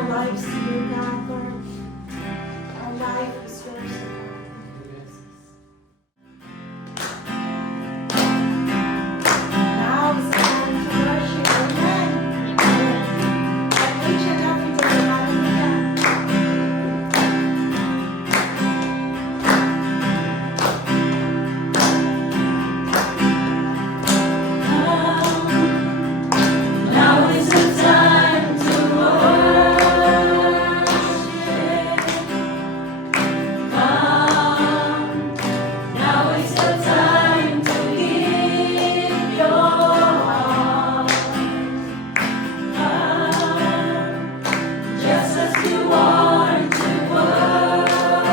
our lives to you, God, Lord. Our life is yours, God. Now is the time to worship. Amen. And each and every day, hallelujah. Now is the time to worship. Come. Now is the time to give your heart. Come, just as you are to worship.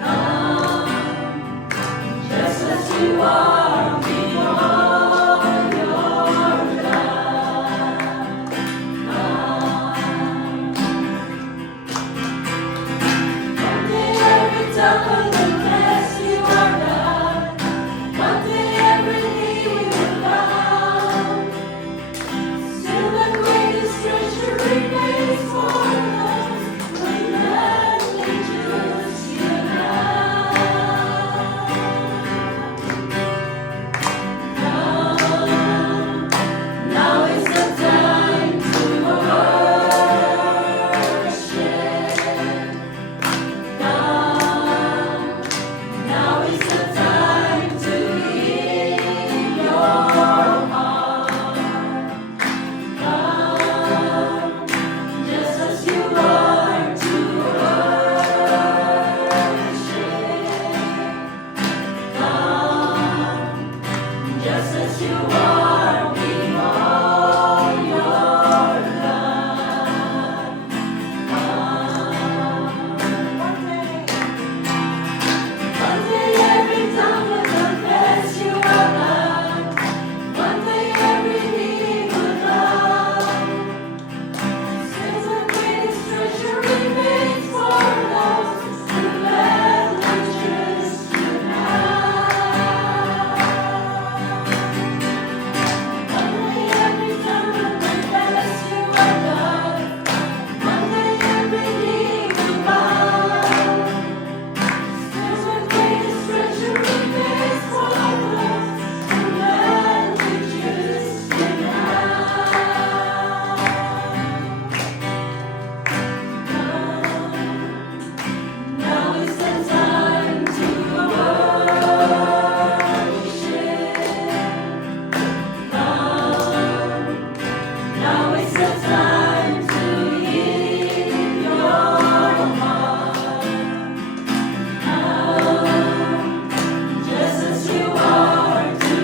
Come, just as you are before your God. One day every tongue will confess you are God. One day every knee will bow. Still the greatest treasure remains for us when gladly choose you now. Now is the time to worship. Now is the time to give your heart. Come, just as you are to worship. Come, just as you are before your God. One day every tongue will confess you are God. One day every knee will bow. Since the greatest treasure remains for those who gladly choose you now. One day every tongue will confess you are God. One day every knee will bow. Since the greatest treasure remains for those who gladly choose you now is the time to worship. Now is the time to give your heart. Just as you are to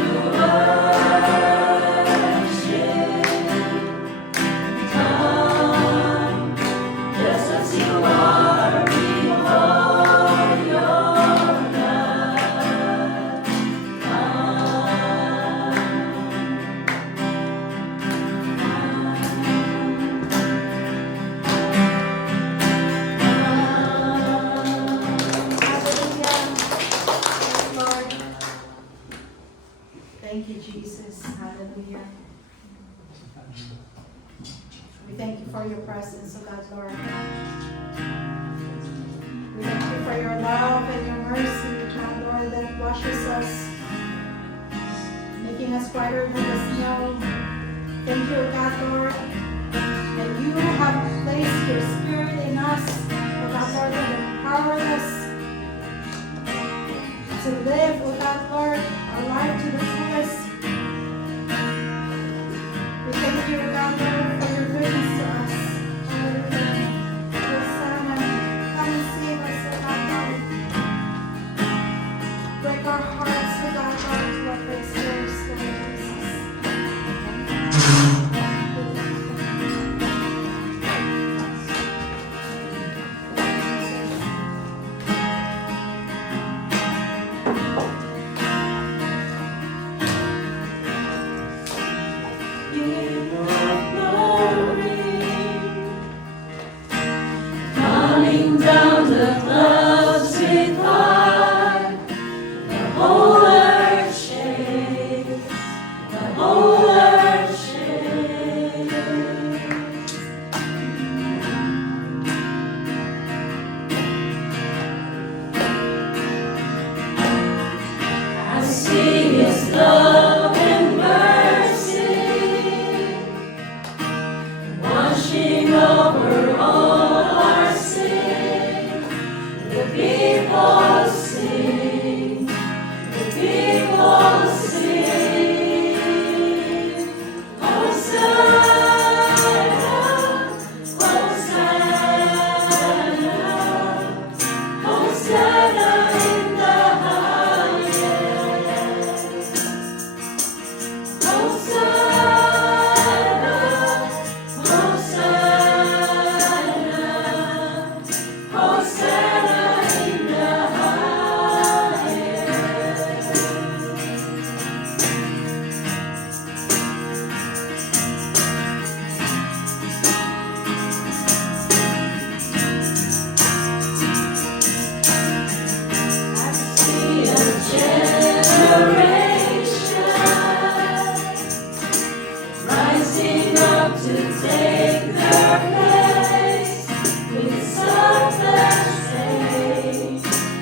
worship. Come, just as you are before your God. Hallelujah. Lord. Thank you, Jesus. Hallelujah. We thank you for your presence, oh God, Lord. We thank you for your love and your mercy, God, Lord, that washes us, making us whiter than the snow. Thank you, God, Lord, that you have placed your spirit in us, oh God, Lord, and empowered us to live, oh God, Lord, our life to the fullest. We thank you, oh God, Lord, for your goodness to us. Hallelujah. Hosanna, come and save us, oh God, Lord. Break our hearts, oh God, Lord, to what breaks yours, Lord Jesus. to take their place. We sung that day,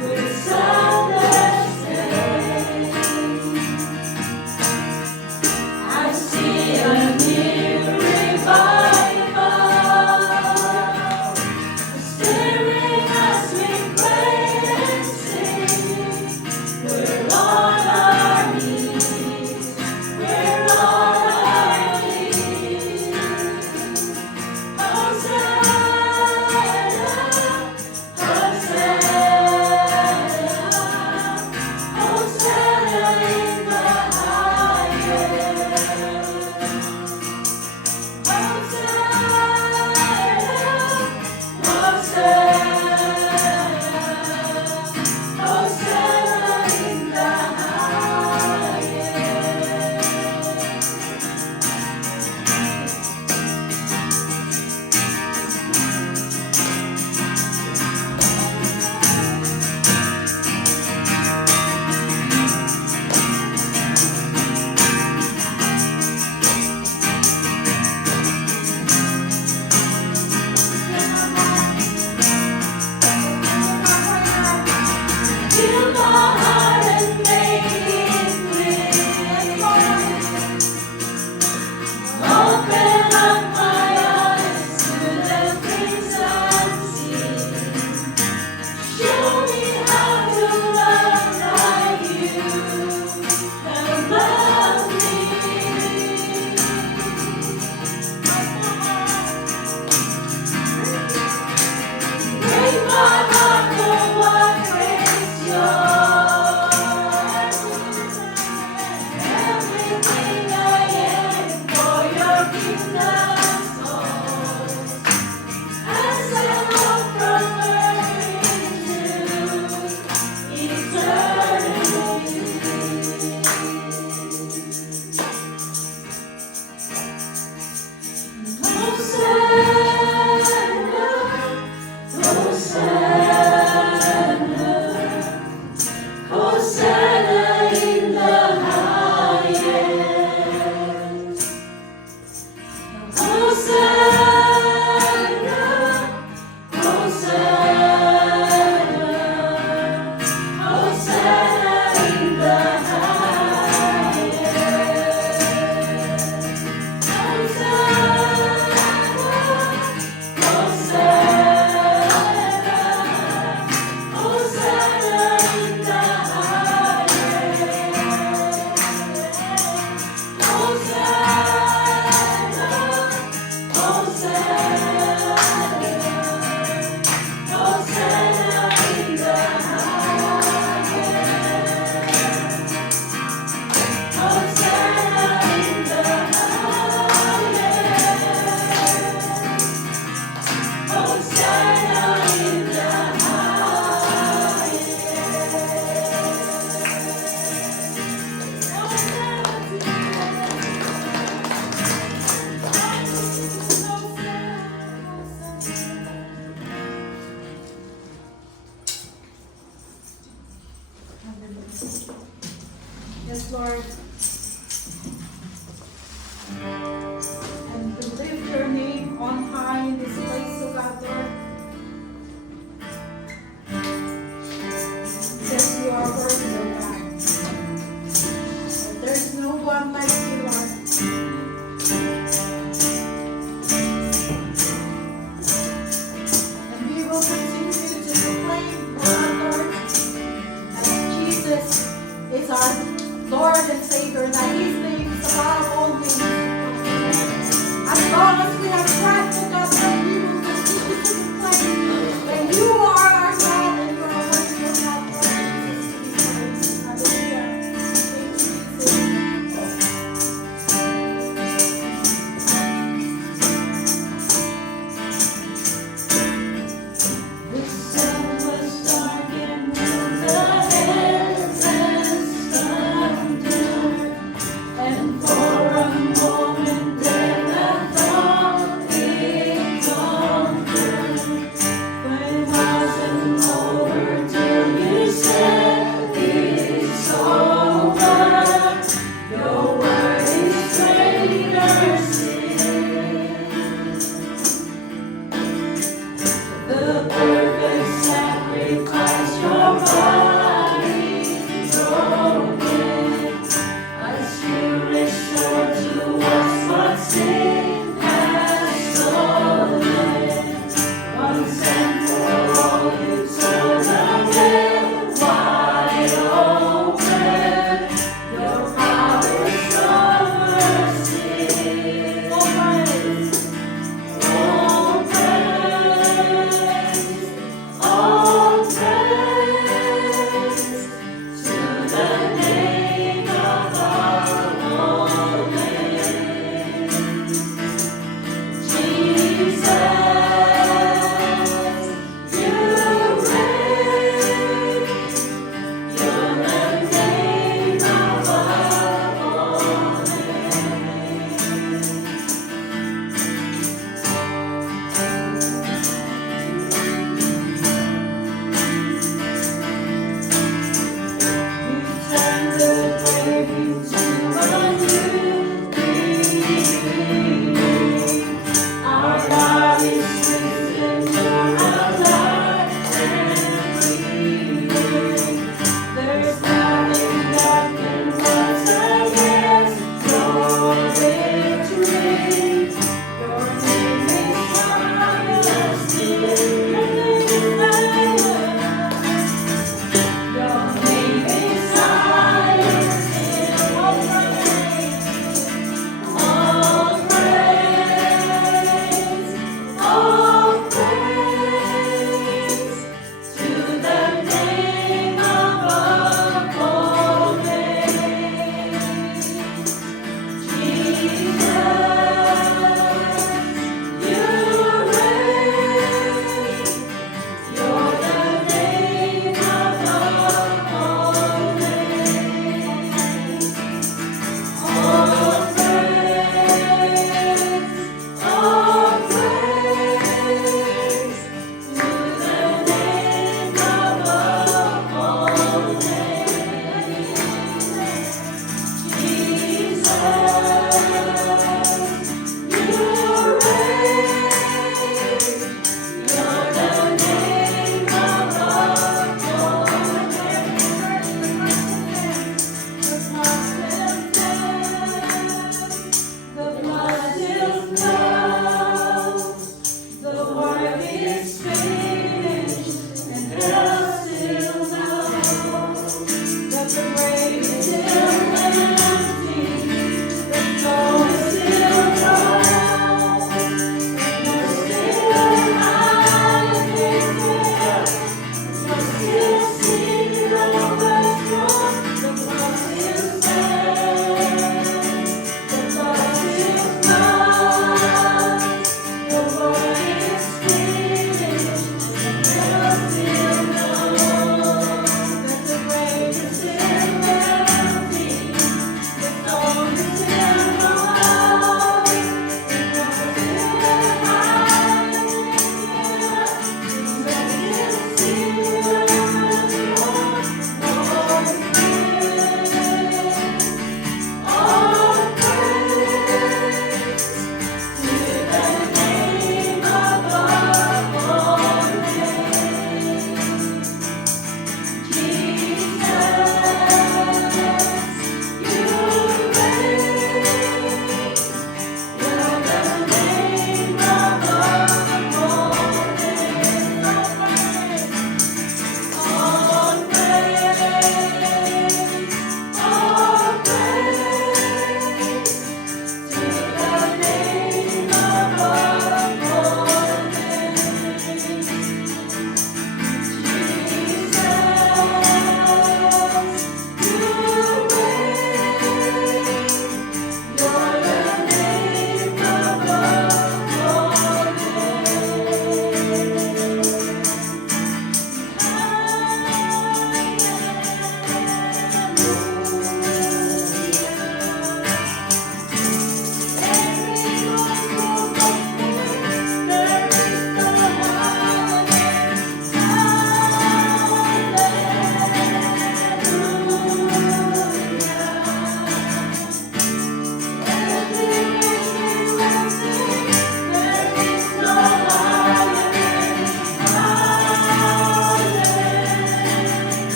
we sung that day. I see a new revival, stirring as we pray and sing. We're on our knees, we're on our knees.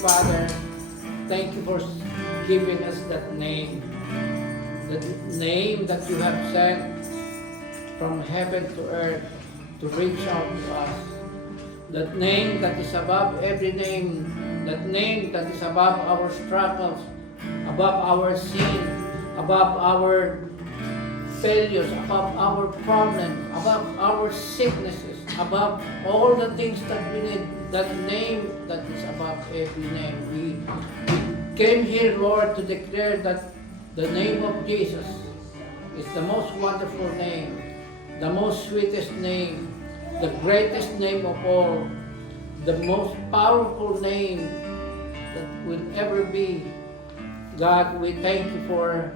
Father, thank you for giving us that name. The name that you have sent from heaven to earth to reach out to us. That name that is above every name. That name that is above our struggles, above our sin, above our failures, above our problems, above our sicknesses, above all the things that we need. That name that is above every name. We came here, Lord, to declare that the name of Jesus is the most wonderful name, the most sweetest name, the greatest name of all, the most powerful name that will ever be. God, we thank you for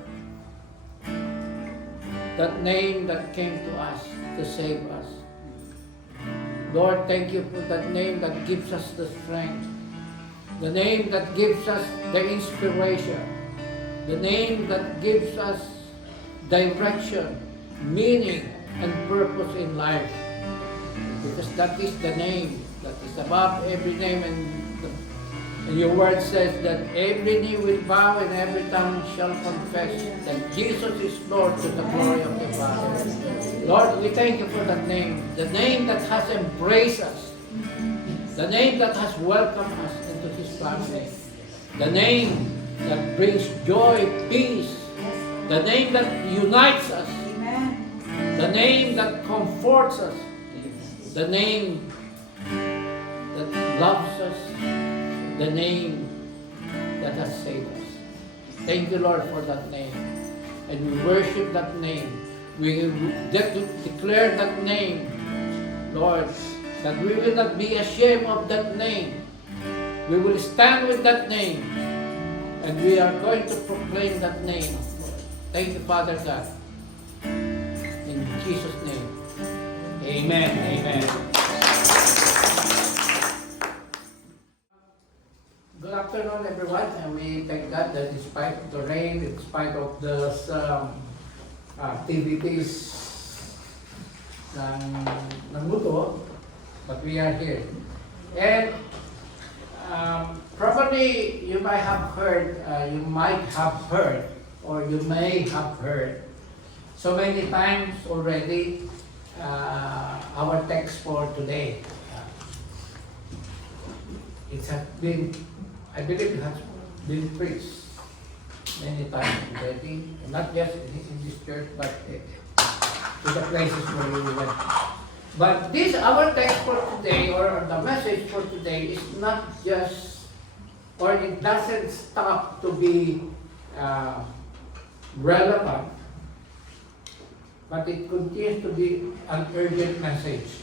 that name that came to us to save us. Lord, thank you for that name that gives us the strength, the name that gives us the inspiration, the name that gives us direction, meaning, and purpose in life. Because that is the name that is above every name, and your word says that every knee will bow and every tongue shall confess that Jesus is Lord to the glory of the Father. Lord, we thank you for that name, the name that has embraced us, the name that has welcomed us into His family, the name that brings joy, peace, the name that unites us, the name that comforts us, the name that loves us, the name that has saved us. Thank you, Lord, for that name. And we worship that name. We declare that name, Lord, that we will not be ashamed of that name. We will stand with that name, and we are going to proclaim that name. Thank you, Father God. In Jesus' name, amen. Amen. Good afternoon, everyone, and we thank God that in spite of the rain, in spite of the activities ng mundo, but we are here. And probably you might have heard, or you may have heard so many times already our text for today. It has been, I believe it has been preached many times already, not just in this church, but to the places where we went. But this, our text for today, or the message for today, is not just, or it doesn't stop to be relevant, but it continues to be an urgent message,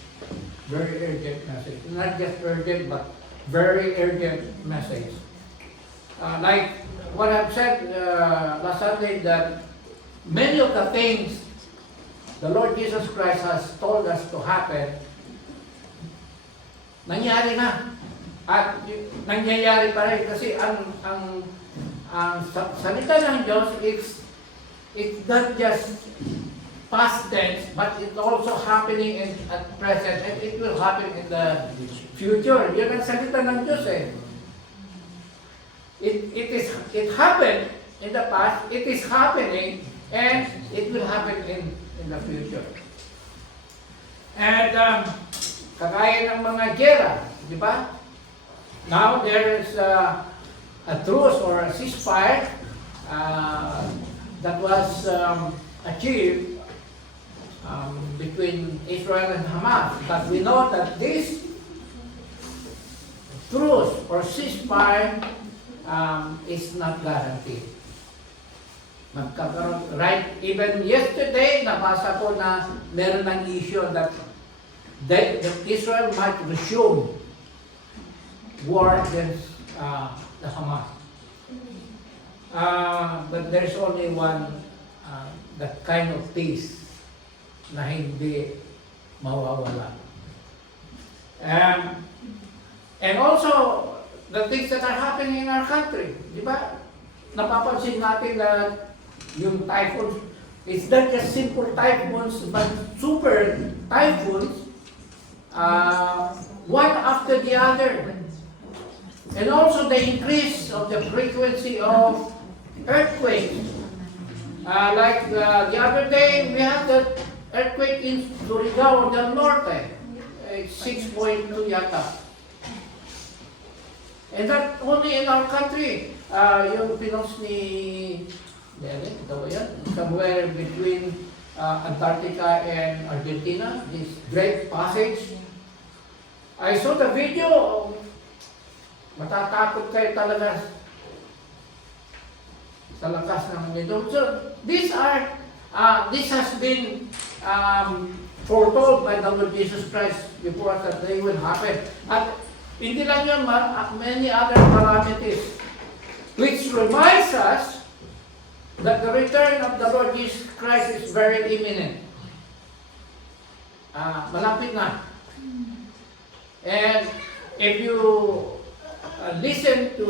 very urgent message. Not just urgent, but very urgent message. Like what I've said last Sunday, that many of the things the Lord Jesus Christ has told us to happen, nangyari na. At nangyayari pa rin kasi ang salita ng Diyos, it's not just past tense, but it's also happening at present, and it will happen in the future. Yun ang salita ng Diyos eh. It happened in the past, it is happening, and it will happen in the future. And kagaya ng mga gera, di ba? Now there is a truce or a ceasefire that was achieved between Israel and Hamas. But we know that this truce or ceasefire is not guaranteed. Right, even yesterday, nabasa ko na meron ng issue that Israel might resume war against the Hamas. But there's only one, that kind of peace na hindi mawawala. And also, the things that are happening in our country, di ba? Napapansin natin na yung typhoons, it's not just simple typhoons, but super typhoons, one after the other. And also the increase of the frequency of earthquakes. Like the other day, we had the earthquake in Surigao del Norte. It's 6.2 yata. And that only in our country. Yung pinos ni Derek, ito ba yan? Somewhere between Antarctica and Argentina, this great passage. I saw the video. Matatakot kayo talaga sa lakas ng video. So this has been foretold by the Lord Jesus Christ before us that they will happen. At hindi lang yun, many other calamities, which reminds us that the return of the Lord Jesus Christ is very imminent. Malapit na. And if you listen to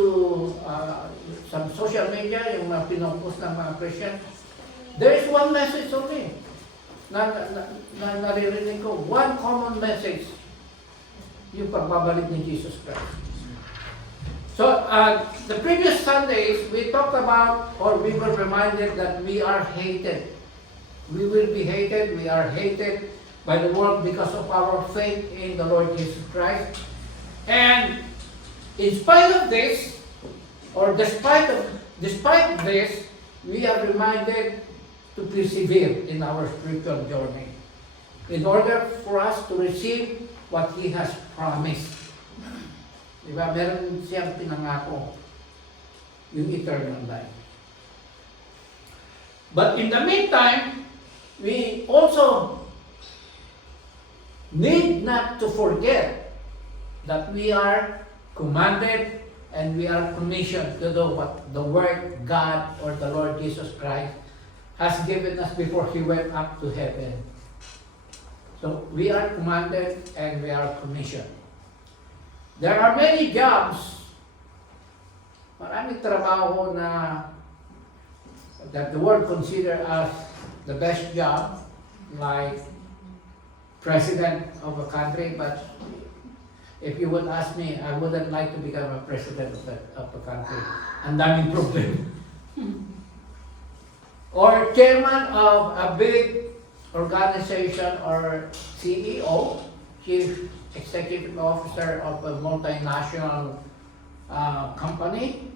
some social media, yung mga pinupost ng mga Christian, there is one message only na naririnig ko. One common message, yung pagbabalik ni Jesus Christ. So, the previous Sundays, we talked about, or we were reminded that we are hated. We will be hated, we are hated by the world because of our faith in the Lord Jesus Christ. And in spite of this, or despite this, we are reminded to persevere in our spiritual journey in order for us to receive what He has promised. Diba? Meron siyang pinangako, yung eternal life. But in the meantime, we also need not to forget that we are commanded and we are commissioned to do what the Word God or the Lord Jesus Christ has given us before He went up to heaven. So we are commanded and we are commissioned. There are many jobs, maraming trabaho na that the world consider as the best job, like president of a country, but if you would ask me, I wouldn't like to become a president of a country. Ang daming problem. Or chairman of a big organization or CEO, Chief Executive Officer of a multinational company.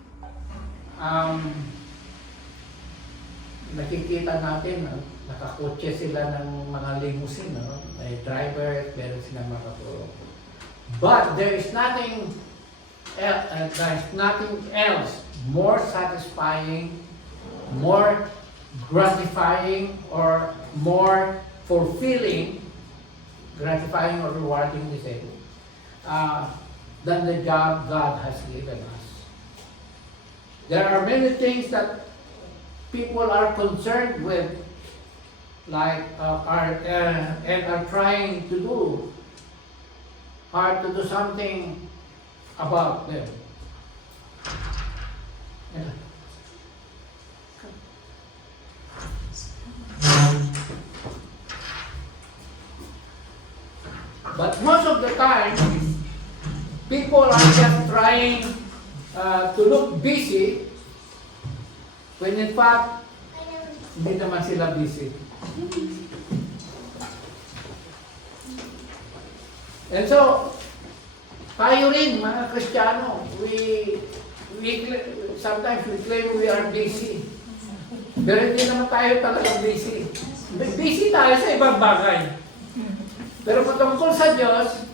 Nakikita natin, nakakotse sila ng mga limousine, no? May driver, meron silang makatulong. But there is nothing else more satisfying, more gratifying, or more fulfilling, gratifying or rewarding, we say, than the job God has given us. There are many things that people are concerned with, like and are trying to do, hard to do something about them. Yeah. But most of the time, people are just trying to look busy when in fact, hindi naman sila busy. And so, tayo rin, mga Kristiyano, sometimes we claim we are busy. Pero hindi naman tayo talaga busy. Busy tayo sa ibang bagay. Pero patungkol sa Diyos,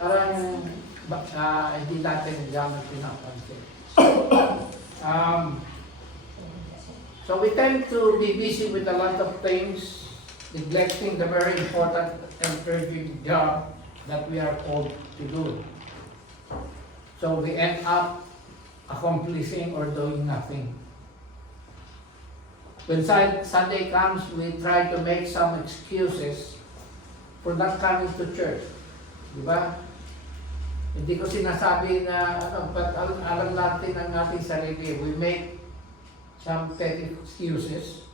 parang hindi natin gamit pinapansin. So we tend to be busy with a lot of things, neglecting the very important and urgent job that we are called to do. So we end up accomplishing or doing nothing. When Sunday comes, we try to make some excuses for not coming to church. Diba? Hindi ko sinasabi na, but alam natin ang ating sarili. We make some petty excuses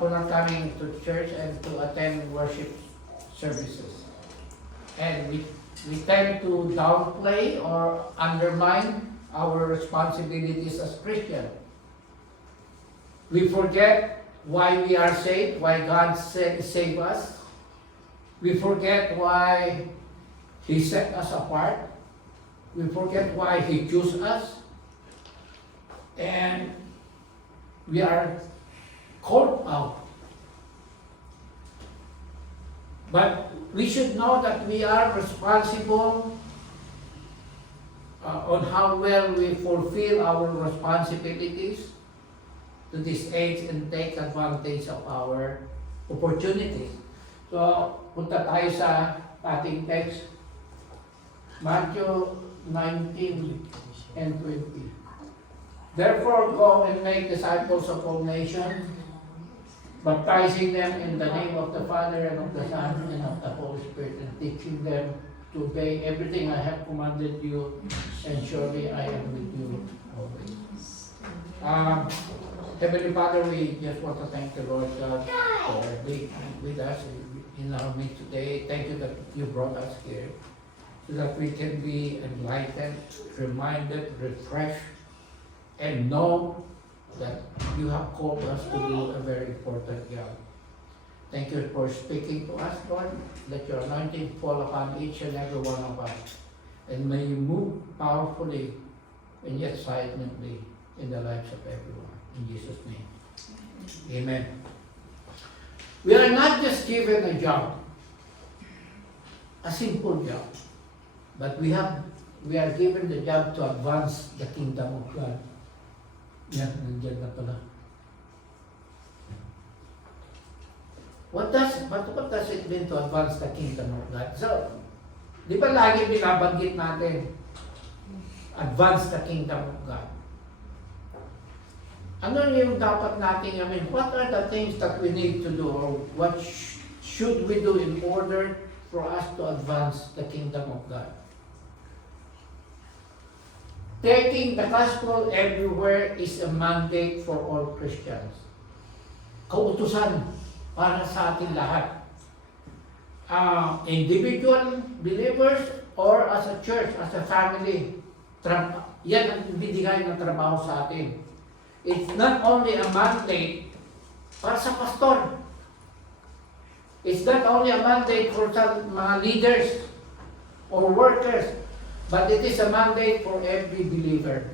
for not coming to church and to attend worship services. And we tend to downplay or undermine our responsibilities as Christians. We forget why we are saved, why God saved us. We forget why He set us apart. We forget why He chose us. And we are called out. But we should know that we are responsible on how well we fulfill our responsibilities to this age and take advantage of our opportunities. So, punta tayo sa ating text, Matthew 19 and 20. Therefore, go and make disciples of all nations, baptizing them in the name of the Father and of the Son and of the Holy Spirit, and teaching them to obey everything I have commanded you, and surely I am with you always. Heavenly Father, we just want to thank the Lord God for being with us in our midst today. Thank you that you brought us here so that we can be enlightened, reminded, refreshed, and know that you have called us to do a very important job. Thank you for speaking to us, Lord. Let your anointing fall upon each and every one of us. And may you move powerfully and yet silently in the lives of everyone. In Jesus' name. Amen. We are not just given a job, a simple job, but we are given the job to advance the kingdom of God. Yan, nandiyan na pala. What does it mean to advance the kingdom of God? So, di ba lagi binabanggit natin, advance the kingdom of God? Ano yung dapat natin, what are the things that we need to do, or what should we do in order for us to advance the kingdom of God? Taking the gospel everywhere is a mandate for all Christians. Kautusan para sa atin lahat. Individual believers or as a church, as a family. Yan ang binigay ng trabaho sa atin. It's not only a mandate para sa pastor. It's not only a mandate for some mga leaders or workers, but it is a mandate for every believer.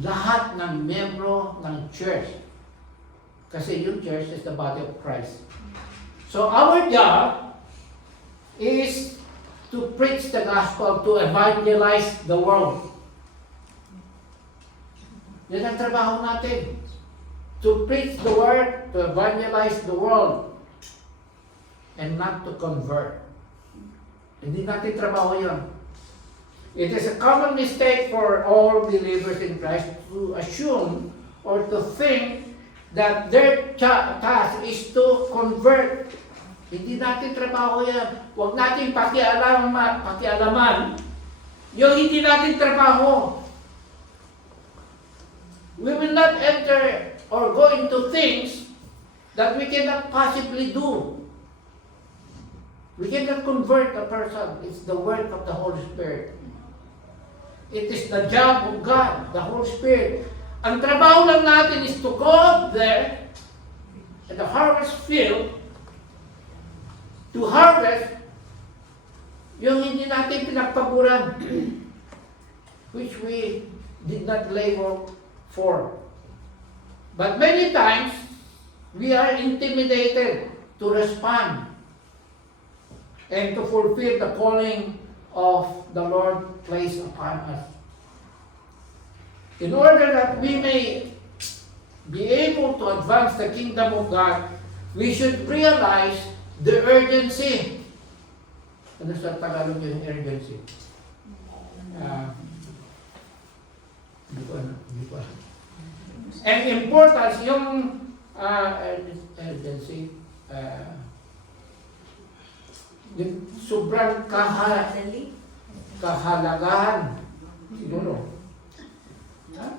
Lahat ng membro ng church. Kasi yung church is the body of Christ. So our job is to preach the gospel, to evangelize the world. Yan ang trabaho natin. To preach the word, to evangelize the world, and not to convert. Hindi natin trabaho yun. It is a common mistake for all believers in Christ to assume or to think that their task is to convert. Hindi natin trabaho yan. Huwag natin pakialaman yung hindi natin trabaho. We will not enter or go into things that we cannot possibly do. We cannot convert a person. It's the work of the Holy Spirit. It is the job of God, the Holy Spirit. Ang trabaho lang natin is to go up there at the harvest field to harvest yung hindi natin pinagpaguran, which we did not labor for. But many times, we are intimidated to respond and to fulfill the calling of the Lord placed upon us. In order that we may be able to advance the kingdom of God, we should realize the urgency. Ano sa Tagalog yung urgency? Hindi ko alam. And importance, yung urgency, yung sobrang kahalagahan, siguro.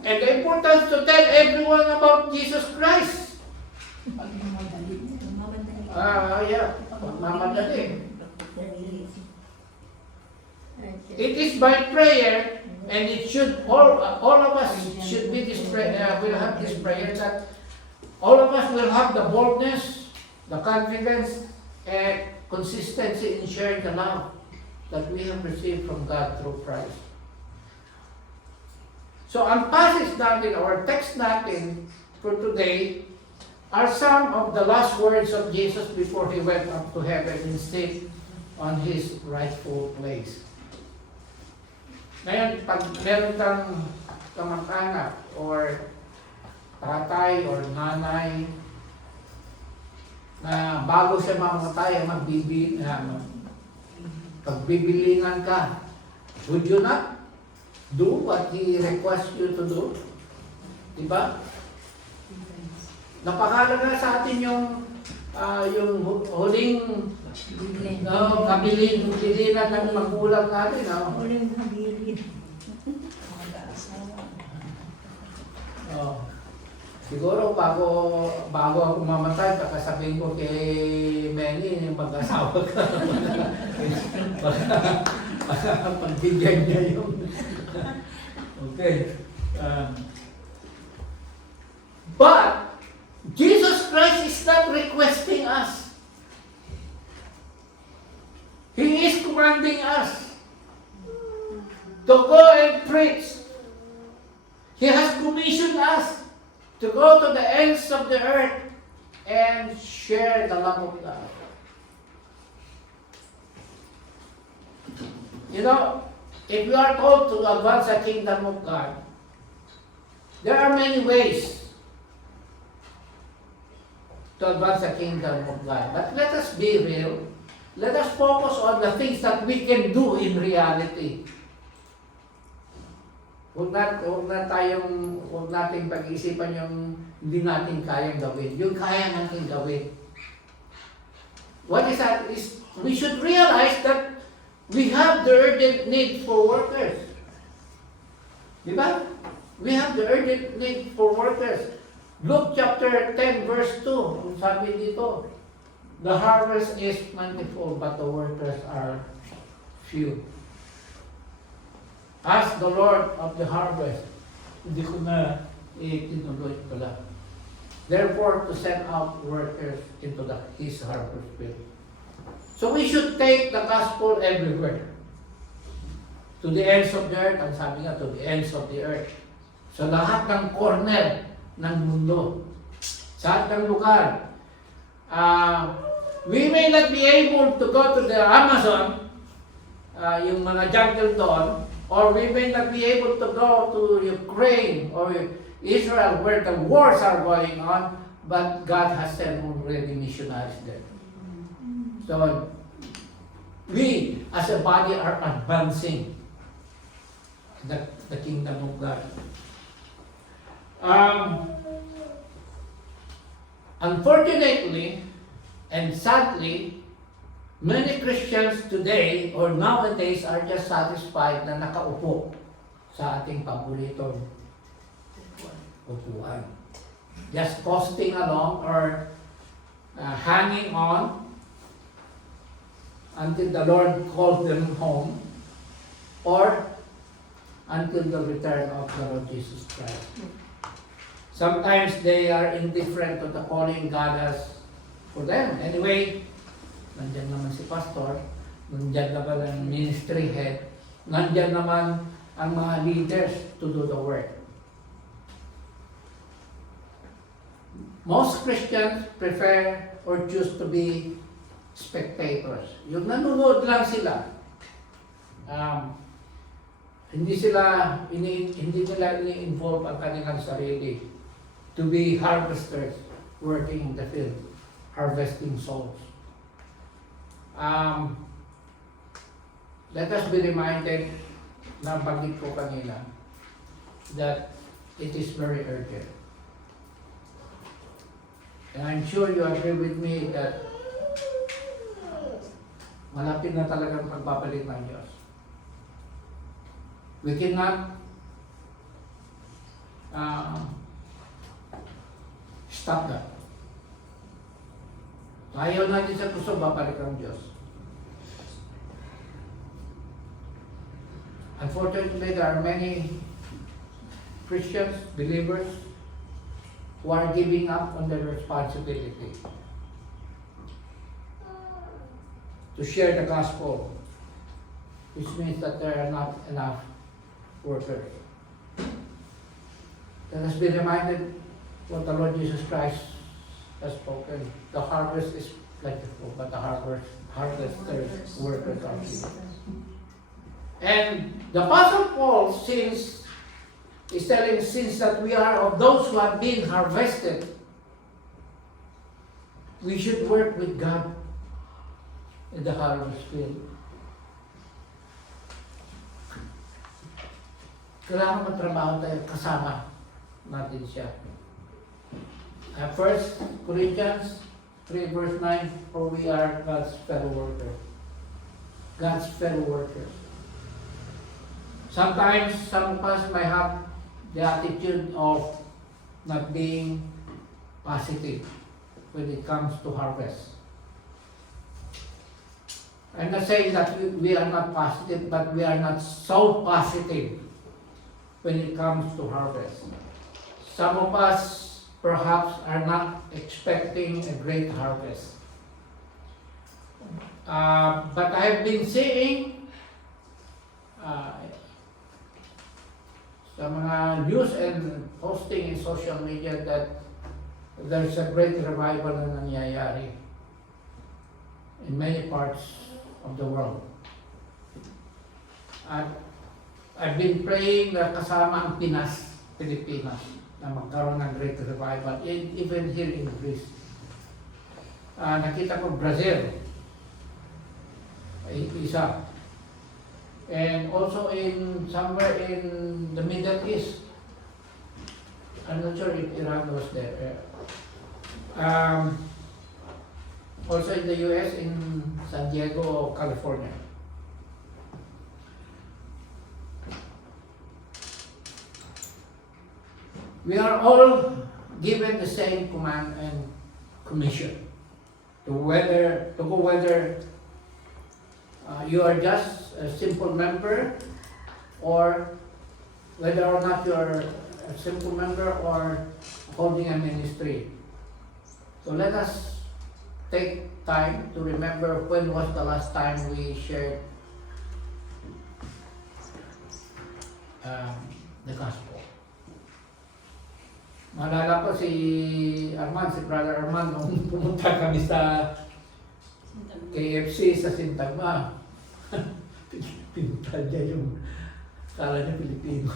And the importance to tell everyone about Jesus Christ. Yeah, mamadali. It is by prayer, and it should all of us should be this will have this prayer that all of us will have the boldness, the confidence, and consistency in sharing the love that we have received from God through Christ. So ang passage natin or text natin for today are some of the last words of Jesus before He went up to heaven and sat on His rightful place. Ngayon, pag meron kang kamag-anak or tatay or nanay na bago siya mamatay, pagbibilingan ka, would you not do what He requests you to do? Diba? Napakalaga sa atin yung huling kabilinan ng magulang natin. Siguro bago ako mamatay, kakasabihin ko kay Manny, mag-asawa ka. Pagbigyan niya yung... Okay. But, Jesus Christ is not requesting us. He is commanding us to go and preach. He has commissioned us to go to the ends of the earth and share the love of God. You know, if you are called to advance the kingdom of God, there are many ways to advance the kingdom of God. But let us be real. Let us focus on the things that we can do in reality. Huwag nating pag-isipan yung hindi natin kayang gawin. Yung kaya natin gawin. What is that? We should realize that we have the urgent need for workers. Diba? We have the urgent need for workers. Luke chapter 10 verse 2, sabi dito, the harvest is plentiful, but the workers are few. Ask the Lord of the harvest. Hindi ko na tinuloy pala. Therefore, to send out workers into His harvest field. So we should take the gospel everywhere. To the ends of the earth, ang sabi nga, to the ends of the earth. Sa lahat ng corner ng mundo. Sa lahat ng lugar. We may not be able to go to the Amazon, yung mga jungle doon, or we may not be able to go to Ukraine or Israel where the wars are going on, but God has sent already missionaries there. So, we as a body are advancing the kingdom of God. Unfortunately and sadly, many Christians today or nowadays are just satisfied na nakaupo sa ating paboritong upuan. Just coasting along or hanging on until the Lord calls them home or until the return of the Lord Jesus Christ. Sometimes they are indifferent to the calling God has for them. Anyway, nandyan naman si pastor, nandyan naman ang ministry head, nandyan naman ang mga leaders to do the work. Most Christians prefer or choose to be spectators. Yung nanonood lang sila. Hindi nila ini-involve ang kanilang sarili to be harvesters working in the field, harvesting souls. Let us be reminded, na banggit ko kanina, that it is very urgent. And I'm sure you agree with me that malapit na talagang pagbabalik ng Diyos. We cannot stop that. Ayaw natin sa puso, babalik ang Diyos. Unfortunately, there are many Christians, believers, who are giving up on their responsibility to share the gospel, which means that there are not enough workers. Let us be reminded what the Lord Jesus Christ has spoken. The harvest is plentiful, but the harvesters, workers are few. And the Apostle Paul, since is telling since that we are of those who have been harvested, we should work with God in the harvest field. Kailangan magtrabaho tayo kasama natin siya. 1 Corinthians 3 verse 9, for we are God's fellow workers. God's fellow workers. Sometimes some of us might have the attitude of not being positive when it comes to harvest. I'm not saying that we are not positive, but we are not so positive when it comes to harvest. Some of us perhaps are not expecting a great harvest. But I have been seeing sa mga news and posting in social media that there's a great revival na nangyayari in many parts of the world. At I've been praying na kasama ang Pilipinas, na magkaroon ng great revival, even here in Greece. Nakita ko Brazil, isa. And also in somewhere in the Middle East. I'm not sure if Iran was there. Also in the US, in San Diego, California. We are all given the same command and commission to go whether you are just a simple member, or whether or not you are a simple member or holding a ministry. So let us take time to remember when was the last time we shared the gospel. Maalala ko si Brother Armand, nung pumunta kami sa KFC sa Sintagma. Pinunta niya yung, kala niya Pilipino.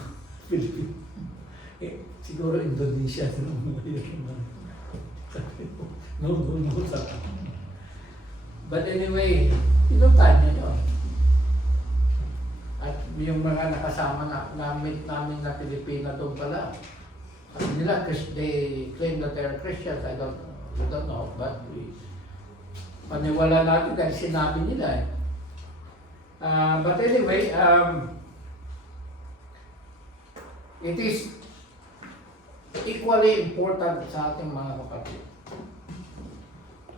Siguro Indonesia. No. But anyway, pinunta niya yun. At yung mga nakasama namin na Pilipino doon pala. Sabi nila, they claim that they're Christians. We don't know, but paniwala natin dahil sinabi nila. But anyway, it is equally important sa ating mga kapatid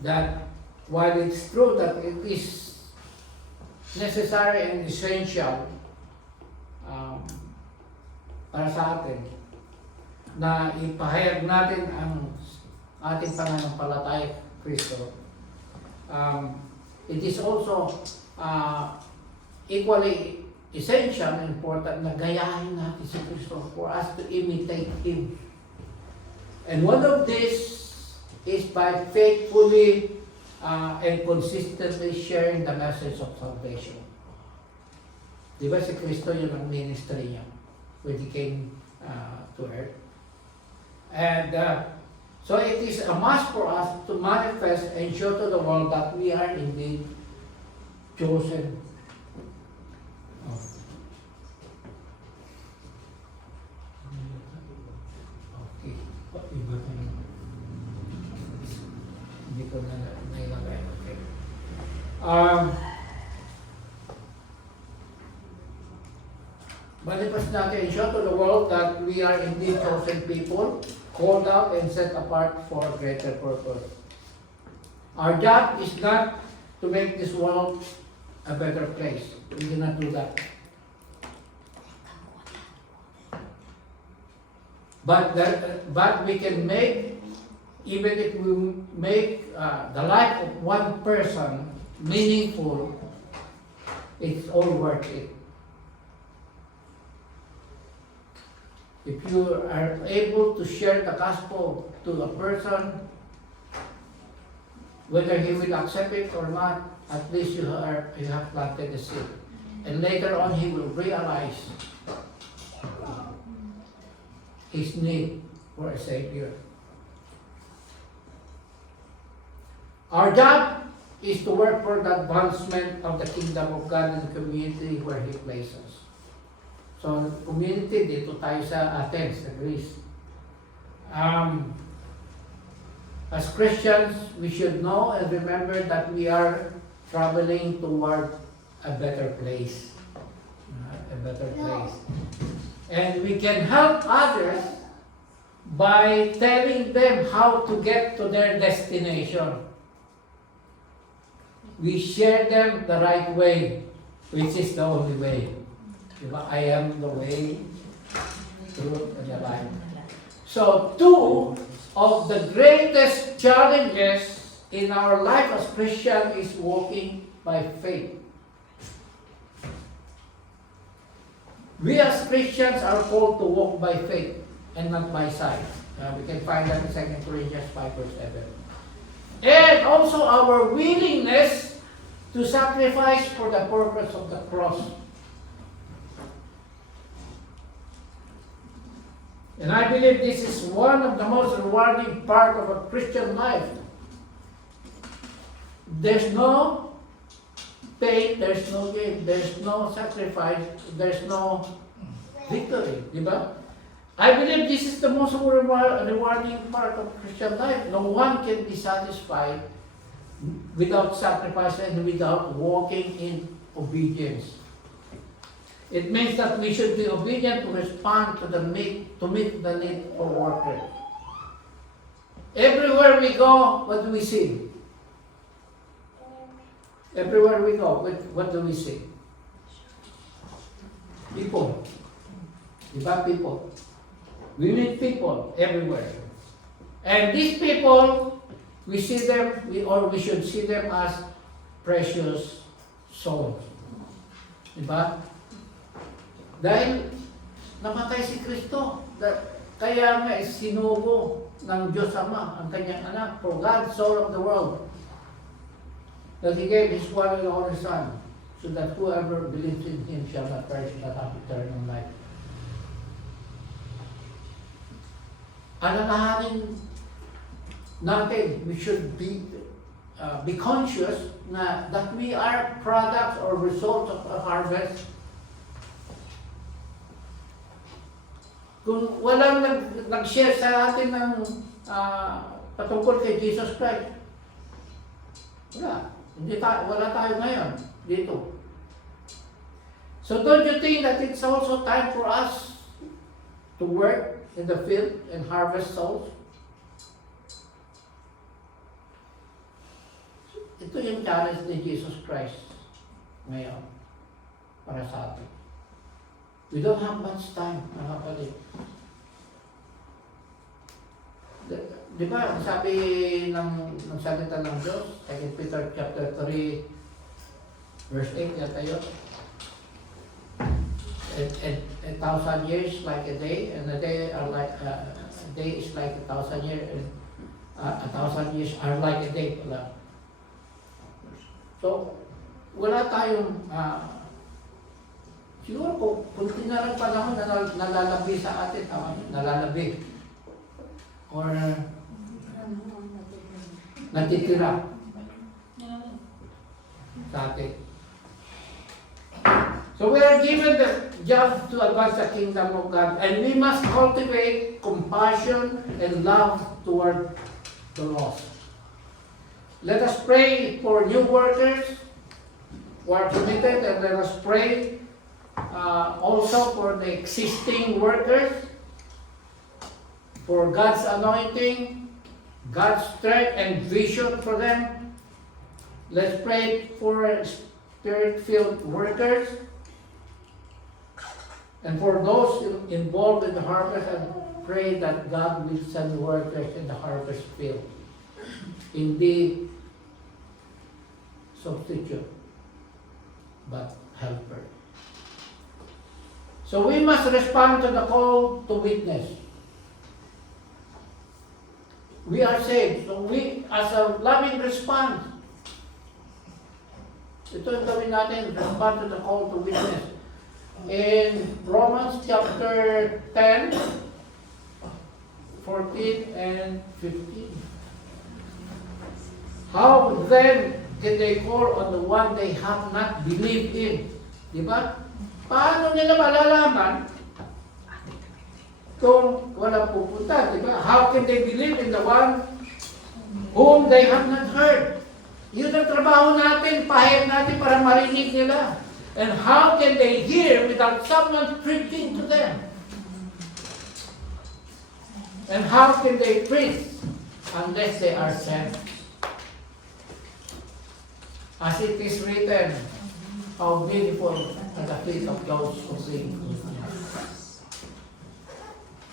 that while it's true that it is necessary and essential para sa atin na ipahayag natin ang ating pananampalataya kay Kristo, it is also equally essential and important na gayahin natin si Kristo for us to imitate Him. And one of this is by faithfully and consistently sharing the message of salvation. Di ba si Kristo yun ang ministry niya when He came to earth? And so it is a must for us to manifest and show to the world that we are indeed chosen. Okay. Hindi ko na nailagay. Okay. Manifest natin and show to the world that we are indeed chosen people, called out and set apart for a greater purpose. Our job is not to make this world a better place. We do not do that. But we can make, even if we make the life of one person meaningful, it's all worth it. If you are able to share the gospel to a person, whether he will accept it or not, at least you have planted the seed. And later on, he will realize his need for a Savior. Our job is to work for the advancement of the kingdom of God in the community where He places. So, community, dito tayo sa Athens, sa Greece. As Christians, we should know and remember that we are traveling toward a better place. A better place. And we can help others by telling them how to get to their destination. We share them the right way, which is the only way. Diba? I am the way, truth, and the life. So, two of the greatest challenges in our life as Christian is walking by faith. We as Christians are called to walk by faith and not by sight. We can find that in 2 Corinthians 5 verse 7. And also our willingness to sacrifice for the purpose of the cross. And I believe this is one of the most rewarding part of a Christian life. There's no pain, there's no gain, there's no sacrifice, there's no victory. Diba? I believe this is the most rewarding part of Christian life. No one can be satisfied without sacrifice and without walking in obedience. It means that we should be obedient to respond to meet the need for workers. Everywhere we go, what do we see? Everywhere we go, what do we see? People. Diba? People. We meet people everywhere. And these people, we see them, we should see them as precious souls. Diba? Dahil namatay si Kristo. Kaya nga sinugo ng Diyos Ama ang kanyang anak. For God so loved the world that He gave His one and only Son, so that whoever believes in Him shall not perish but have eternal life. Alalahanin natin, we should be conscious that we are products or results of a harvest. Kung walang nag-share sa atin ng patungkol kay Jesus Christ, wala tayo ngayon dito. So don't you think that it's also time for us to work in the field and harvest souls? Ito yung challenge ni Jesus Christ ngayon para sa atin. We don't have much time, mga kapatid. Di ba, sabi ng salita ng Diyos, 2 Peter chapter 3, verse 8, yata yun. A thousand years like a day, and a day is like 1,000 years, and 1,000 years are like a day. So, wala tayong siguro kung tinarang panahon na nalalabi sa atin, nalalabi or natitira sa atin. So we are given the job to advance the kingdom of God, and we must cultivate compassion and love toward the lost. Let us pray for new workers who are committed, and let us pray also for the existing workers, for God's anointing, God's strength and vision for them. Let's pray for Spirit-filled workers, and for those involved in the harvest, and pray that God will send workers in the harvest field. Hindi substitute, but helper. So we must respond to the call to witness. We are saved, so we, as a loving response, ito yung gawin natin, respond to the call to witness. In Romans chapter 10, 14 and 15. How then can they call on the one they have not believed in? Diba? Paano nila malalaman kung wala pupunta? Diba? How can they believe in the one whom they have not heard? Yun ang trabaho natin, pahayag natin para marinig nila. And how can they hear without someone preaching to them? And how can they preach unless they are sent? As it is written, how beautiful are the feet of those who bring good news.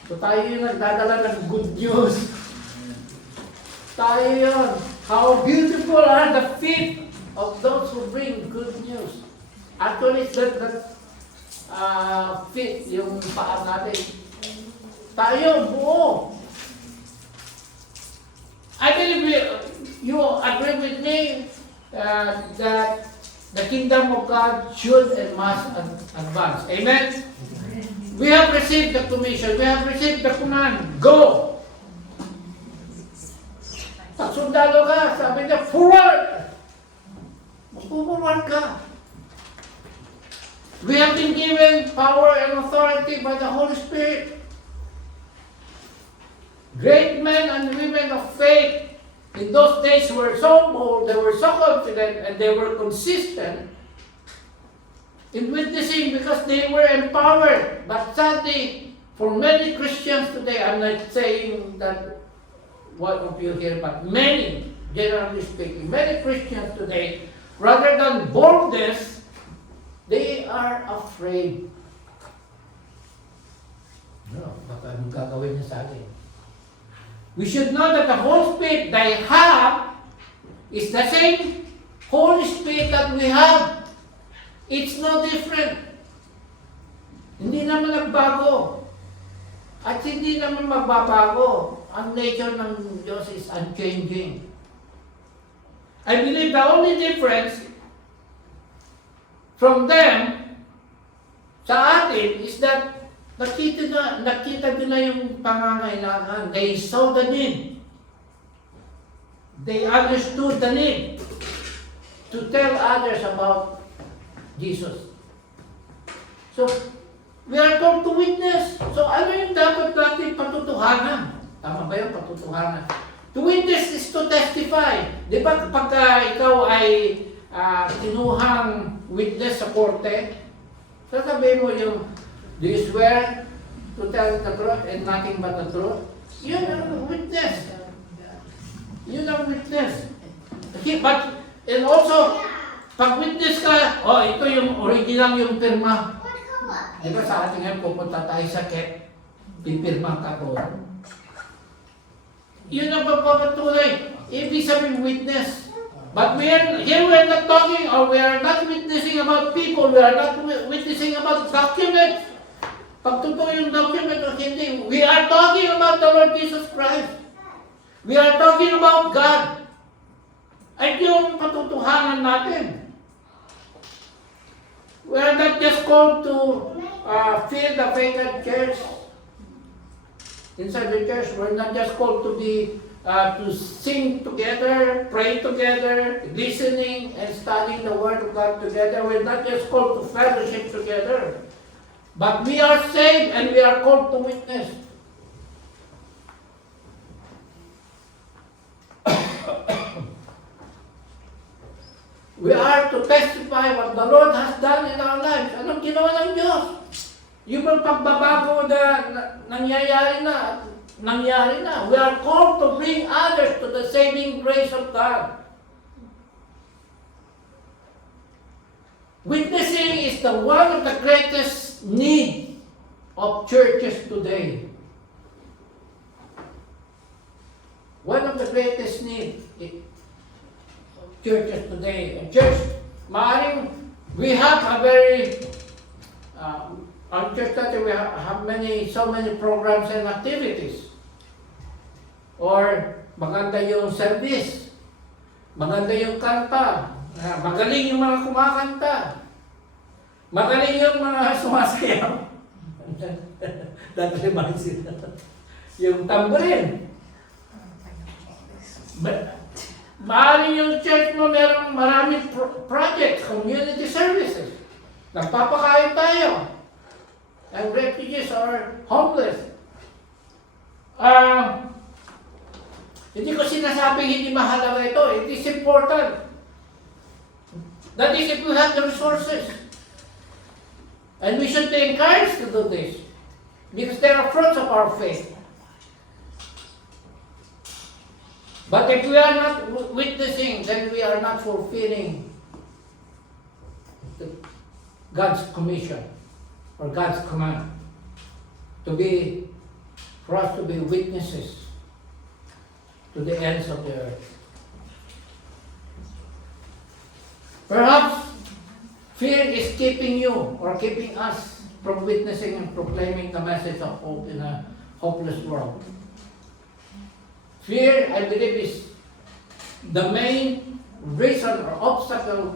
So tayo yung nagdadala ng good news. Tayo yun. How beautiful are the feet of those who bring good news. Actually, that feet, yung paa natin. Tayo, buo. I believe you agree with me that the kingdom of God should and must advance. Amen? We have received the commission. We have received the command. Go! Pag sundalo ka, sabi niya, forward! Mag-forward ka. We have been given power and authority by the Holy Spirit. Great men and women of faith in those days were so bold, they were so confident, and they were consistent in witnessing because they were empowered. But sadly, for many Christians today, I'm not saying that one of you here, but many, generally speaking, many Christians today, rather than boldness, they are afraid. No, baka anong gagawin niya sa akin? We should know that the Holy Spirit they have is the same Holy Spirit that we have. It's no different. Hindi naman nagbago. At hindi naman magbabago. Ang nature ng Diyos is unchanging. I believe the only difference from them sa atin is that nakita nila yung pangangailangan. They saw the need. They understood the need to tell others about Jesus. So, we are called to witness. So, ano yung dapat natin patutuhanan? Tama ba yung patutuhanan? To witness is to testify. Di ba pagka ikaw ay kinuhang witness sa korte, sasabihin mo yung, do you swear to tell the truth and nothing but the truth? Yun ang witness. Yun ang witness. But, and also, pag witness ka, ito yung original yung pirma. Di ba sa ating ngayon, pupunta tayo sa KEP, pipirma ka po. Yun ang papatunay. Ibig sabihin witness. But here we are not talking, or we are not witnessing about people, we are not witnessing about documents. Pag totoo yung document o hindi, we are talking about the Lord Jesus Christ. We are talking about God. Ay yung katotohanan natin. We are not just called to fill the vacant chairs inside the church. We're not just called to be to sing together, pray together, listening and studying the Word of God together. We're not just called to fellowship together, but we are saved and we are called to witness. We are to testify what the Lord has done in our lives. Anong ginawa ng Diyos? Yung pagbabago na nangyari na. We are called to bring others to the saving grace of God. Witnessing is one of the greatest need of churches today. One of the greatest need in churches today, church, maaring we have a very, ang church natin, we have so many programs and activities. Or maganda yung service, maganda yung kanta, magaling yung mga kumakanta, magaling yung mga sumasayaw. That reminds you. Yung tamborin. Maaaring yung church mo merong maraming projects, community services. Nagpapakain tayo. And refugees or homeless. Hindi ko sinasabing hindi mahalaga ito. It is important. That is if we have the resources. And we should be encouraged to do this. Because they are fruits of our faith. But if we are not witnessing, then we are not fulfilling God's commission or God's command for us to be witnesses to the ends of the earth. Perhaps fear is keeping you or keeping us from witnessing and proclaiming the message of hope in a hopeless world. Fear, I believe, is the main reason or obstacle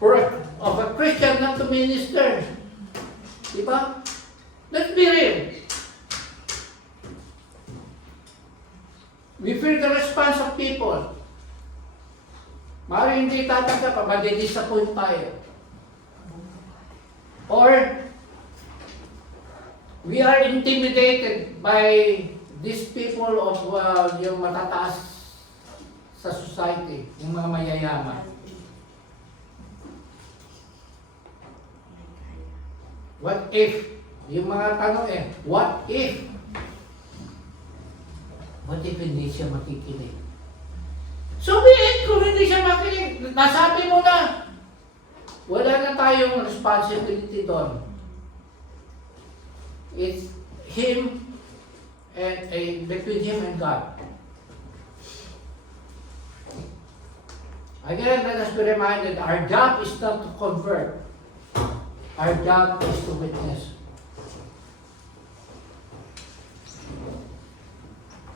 of a Christian not to minister. Diba? Let's be real. We fear the response of people. Maaaring hindi tatanggap pa, madi-disappoint tayo. Or, we are intimidated by these people of yung matataas sa society, yung mga mayayaman. What if, yung mga tanong what if? What if hindi siya makikinig? So be it kung hindi siya makikinig. Nasabi mo na, wala na tayong responsibility doon. It's him and between him and God. Again, let us be reminded, our job is not to convert. Our job is to witness.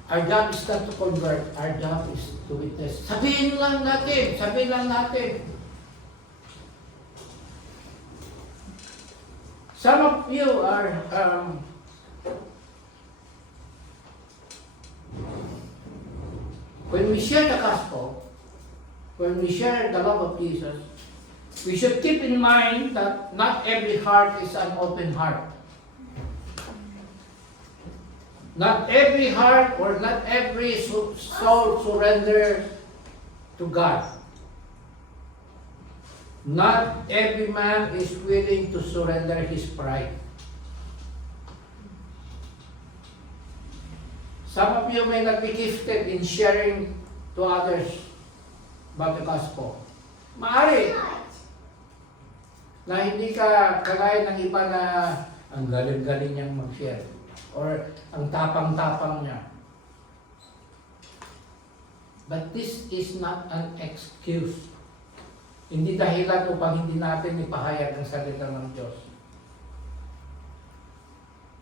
Our job is not to convert. Our job is to witness. Sabihin lang natin. Some of you are when we share the gospel, when we share the love of Jesus, we should keep in mind that not every heart is an open heart. Not every heart or not every soul surrenders to God. Not every man is willing to surrender his pride. Some of you may not be gifted in sharing to others about the gospel. Maari na hindi ka kagaya ng iba na ang galing-galing niyang mag-share or ang tapang-tapang niya. But this is not an excuse. Hindi dahilan upang hindi natin ipahayag ang salita ng Diyos.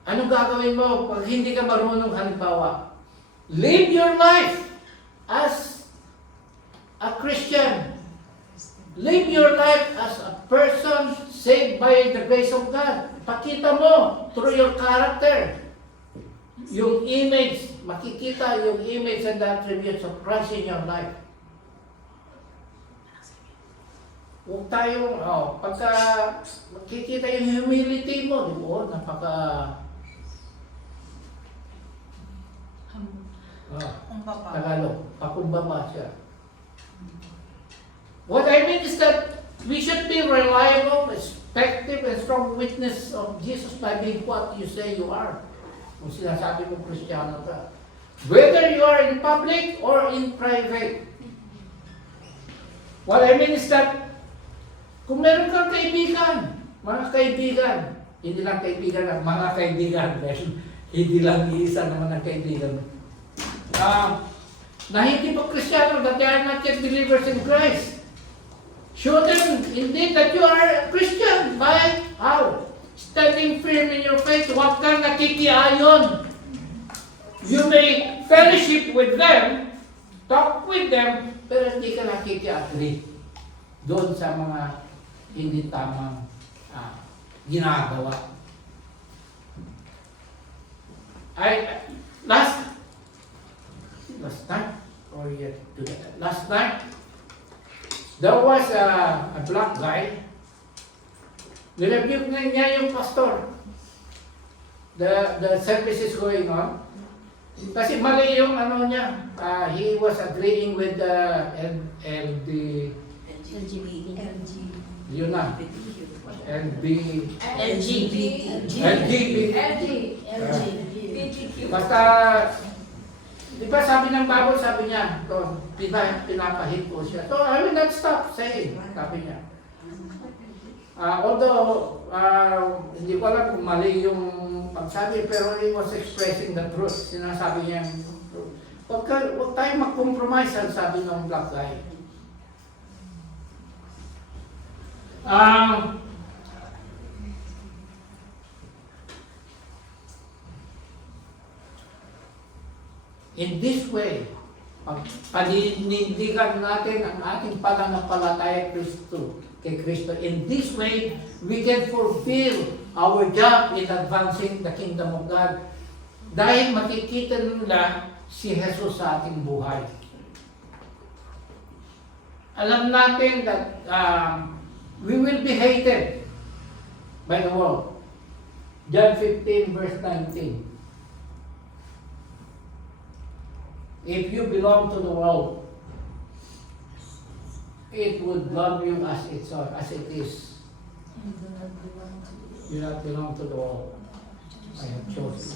Anong gagawin mo pag hindi ka marunong halimbawa? Live your life as a Christian. Live your life as a person saved by the grace of God. Pakita mo through your character. Yung image, makikita yung image and the attributes of Christ in your life. Huwag tayong, pagka makikita yung humility mo, di ba? Napaka... Tagalog, pakumbaba siya. What I mean is that we should be reliable, effective, and strong witness of Jesus by being what you say you are. Kung sinasabi mo Kristiyano ka. Whether you are in public or in private. What I mean is that kung meron kang kaibigan, mga kaibigan, hindi lang kaibigan, mga kaibigan, dahil hindi lang iisa naman ang kaibigan. na hindi pa Kristiyano, that they are not yet believers in Christ. Show them indeed that you are a Christian. By how? Standing firm in your faith. Huwag kang nakikiayon. You may fellowship with them, talk with them, pero hindi ka nakiki-agree doon sa mga hindi tamang ginagawa. Last night, or yet today, last night, there was a black guy. Nirebuke na niya yung pastor. The service is going on. Kasi mali yung ano niya. He was agreeing with the yun na. Basta, di ba sabi ng Bible, sabi niya, pinapahit ko siya. So, I will not stop saying, sabi niya. Although, hindi ko alam kung mali yung pagsabi, pero he was expressing the truth. Sinasabi niya yung truth. Huwag tayo mag-compromise, ang sabi ng black guy. In this way, paninindigan natin ang ating pananampalataya kay Kristo. In this way, we can fulfill our job in advancing the kingdom of God. Dahil makikita nila si Jesus sa ating buhay. Alam natin that we will be hated by the world. John 15 verse 19. If you belong to the world, it would love you as it is. You not belong to the world. I have chosen.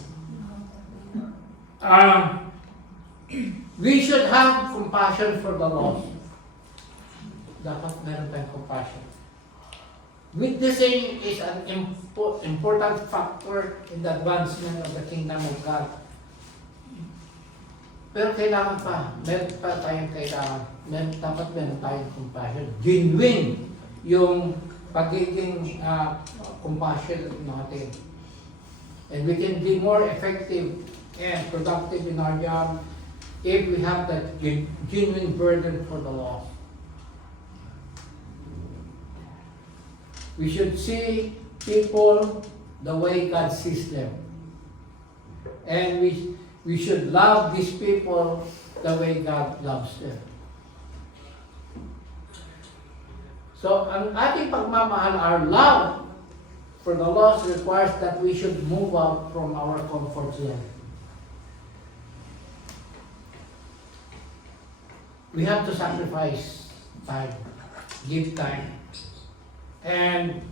We should have compassion for the lost. Dapat meron tayong compassion. Witnessing is an important factor in the advancement of the kingdom of God. Pero kailangan pa, meron pa tayong kailangan. Dapat meron tayong compassion. Genuine yung pagiging compassion natin. And we can be more effective and productive in our job if we have that genuine burden for the lost. We should see people the way God sees them. And we should love these people the way God loves them. So, ang ating pagmamahal, our love for the lost requires that we should move out from our comfort zone. We have to sacrifice time, give time. And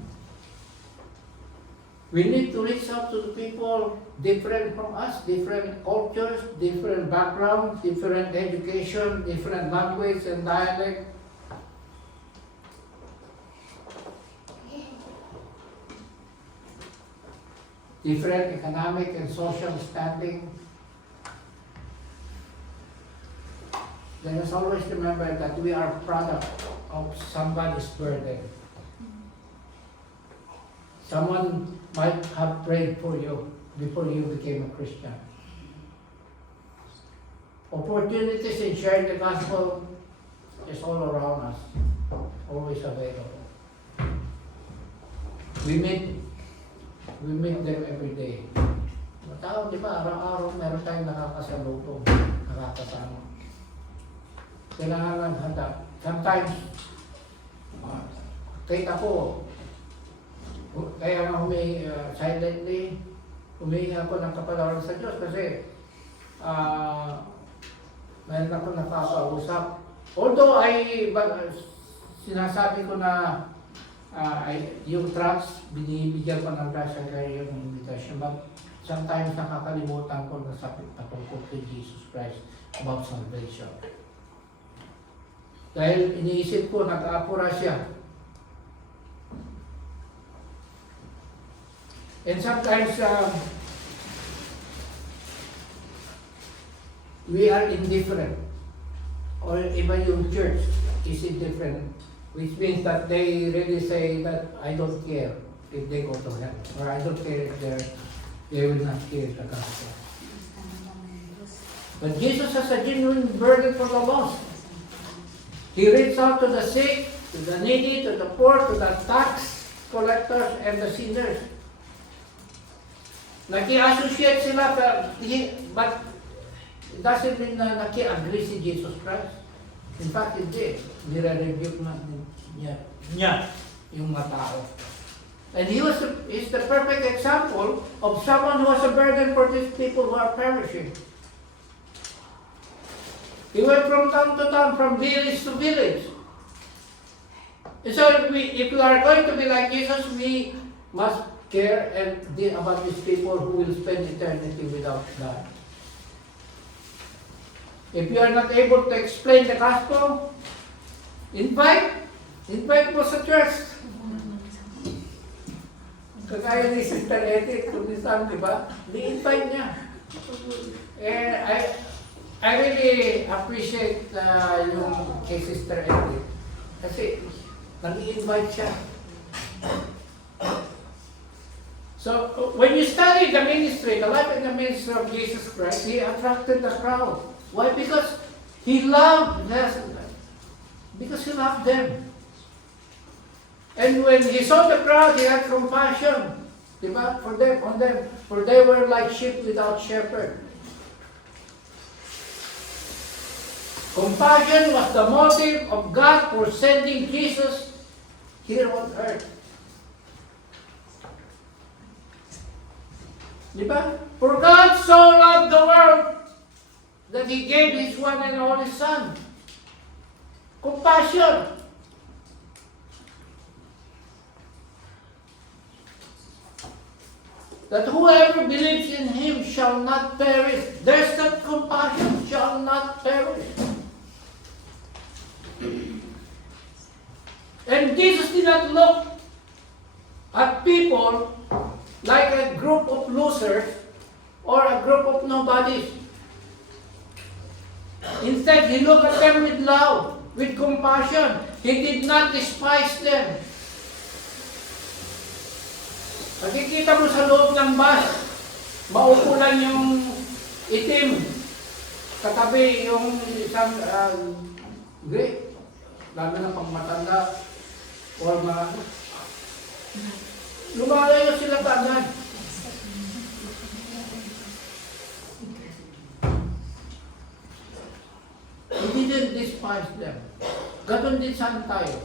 we need to reach out to the people different from us, different cultures, different backgrounds, different education, different language and dialect. Different economic and social standing. Let us always remember that we are product of somebody's burden. Someone might have prayed for you before you became a Christian. Opportunities in sharing the gospel is all around us, always available. We meet them every day. Tao, di ba, araw-araw meron tayong nakakasalubong, nakakasama. Kailangan lang handa. Sometimes, kita ko, kaya nga silently, humingi ako ng kapalaran sa Diyos kasi mayroon ako nakakausap. Although sinasabi ko na yung trust, binibigyan ko ng grasya kaya yung invitation. But sometimes nakakalimutan ko na sa patungkol kay Jesus Christ about salvation. Dahil iniisip ko, nag-aapura siya. And sometimes we are indifferent or iba yung church is indifferent, which means that they really say that I don't care if they go to hell, or I don't care if they will not hear the gospel. But Jesus has a genuine burden for the lost. He reaches out to the sick, to the needy, to the poor, to the tax collectors, and the sinners. Naki-associate sila, but it doesn't mean na naki-agree si Jesus Christ. In fact, hindi. Nire-rebuke na niya yung mga tao. And he's the perfect example of someone who has a burden for these people who are perishing. He went from town to town, from village to village. And so if we are going to be like Jesus, we must care and deal about these people who will spend eternity without God. If you are not able to explain the gospel, invite mo sa church. Kagaya ni Sister Edith, kumisan, di ba? Ni-invite niya. And I really appreciate yung kay Sister Edith. Kasi nag-i-invite siya. So, when you study the ministry, the life and the ministry of Jesus Christ, He attracted the crowd. Why? Because He loved them. Because He loved them. And when He saw the crowd, He had compassion, diba? For them, for they were like sheep without shepherd. Compassion was the motive of God for sending Jesus here on earth. Diba? For God so loved the world that He gave His one and only Son. Compassion. That whoever believes in Him shall not perish. There's that compassion, shall not perish. And Jesus did not look at people like a group of losers or a group of nobodies. Instead, He looked at them with love, with compassion. He did not despise them. Nakikita mo sa loob ng bus, maupo lang yung itim, katabi yung isang gray, lalo na pang matanda, or mga lumalayo sila kaagad. He didn't despise them. Ganon din saan tayo.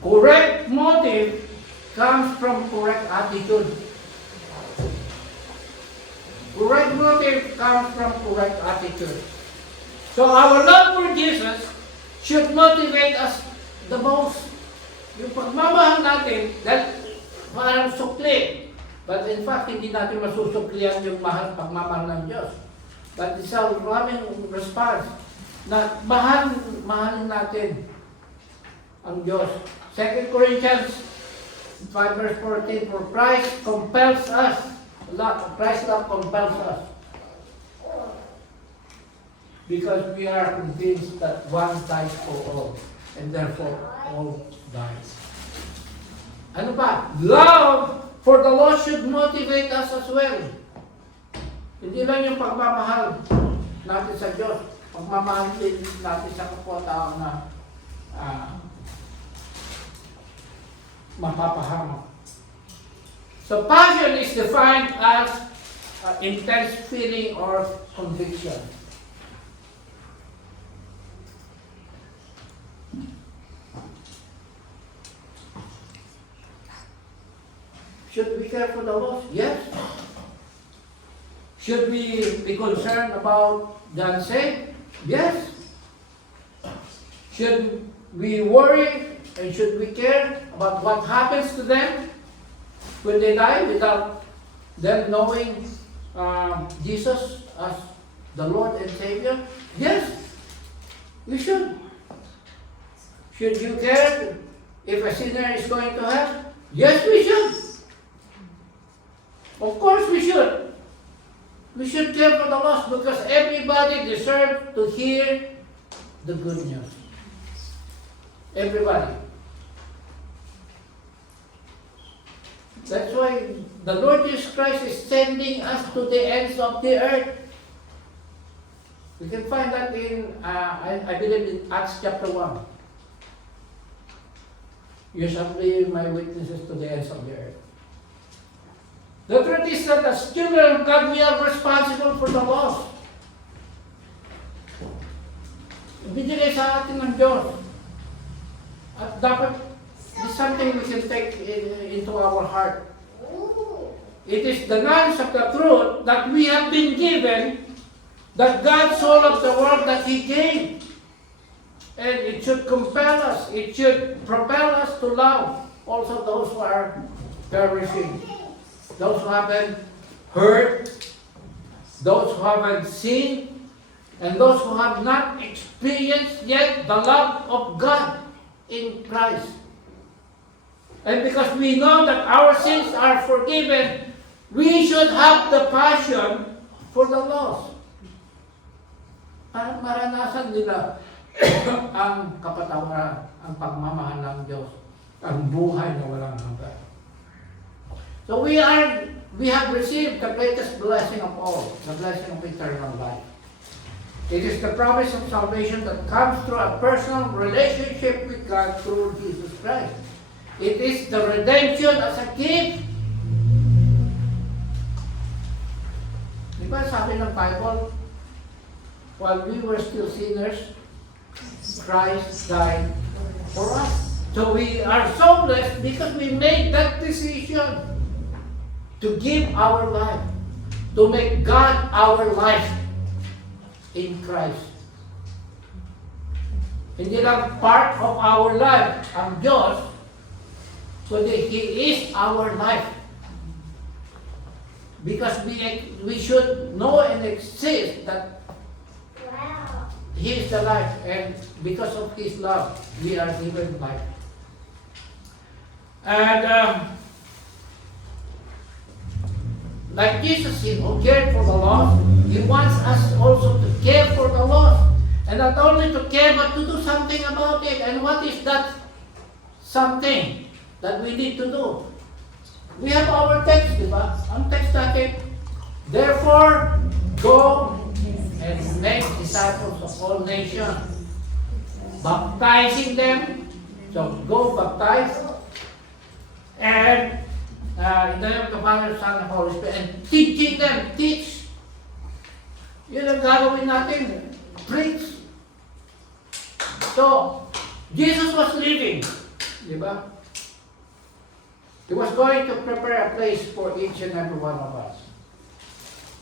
Correct motive comes from correct attitude. Correct motive comes from correct attitude. So our love for Jesus should motivate us the most. Yung pagmamahal natin, dahil parang sukli. But in fact, hindi natin masusuklihan yung pagmamahal ng Diyos. But it's our loving response na mahalin natin ang Diyos. 2 Corinthians 5 verse 14, for Christ compels us. Christ's love compels us. Because we are convinced that one dies for all, and therefore all dies. Ano ba? Love for the lost should motivate us as well. Hindi lang yung pagmamahal natin sa Diyos, pagmamahal din natin sa kapwa-tao na mapapahamak. So passion is defined as intense feeling or conviction. Should we care for the lost? Yes. Should we be concerned about the unsaved? Yes. Should we worry and should we care about what happens to them when they die without them knowing Jesus as the Lord and Savior? Yes, we should. Should you care if a sinner is going to hell? Yes, we should. Of course we should. We should care for the lost because everybody deserves to hear the good news. Everybody. That's why the Lord Jesus Christ is sending us to the ends of the earth. We can find that in, I believe in Acts chapter 1. You shall be my witnesses to the ends of the earth. The truth is that as children of God, we are responsible for the lost. Binigay sa atin ng Diyos. At dapat, it's something we can take into our heart. It is the knowledge of the truth that we have been given, that God so loved the world that He gave. And it should compel us, it should propel us to love also those who are perishing. Those who haven't heard, those who haven't seen, and those who have not experienced yet the love of God in Christ. And because we know that our sins are forgiven, we should have the passion for the lost. Para maranasan nila ang kapatawaran, ang pagmamahal ng Diyos, ang buhay na walang hanggan. So we have received the greatest blessing of all, the blessing of eternal life. It is the promise of salvation that comes through a personal relationship with God through Jesus Christ. It is the redemption as a gift. Di ba sabi ng Bible, while we were still sinners, Christ died for us. So we are so blessed because we made that decision to give our life, to make God our life in Christ. Hindi lang part of our life ang Diyos, kundi He is our life. Because we should know and exist that He is the life, and because of His love, we are given life. And like Jesus, who cared for the lost, He wants us also to care for the lost. And not only to care, but to do something about it. And what is that something that we need to do? We have our text, di ba? Ang text natin, therefore, go and make disciples of all nations, baptizing them. So go baptize, and in the name of the Father, Son, and Holy Spirit, and teaching them, teach. Yun ang gagawin natin, preach. So, Jesus was living, di ba? He was going to prepare a place for each and every one of us,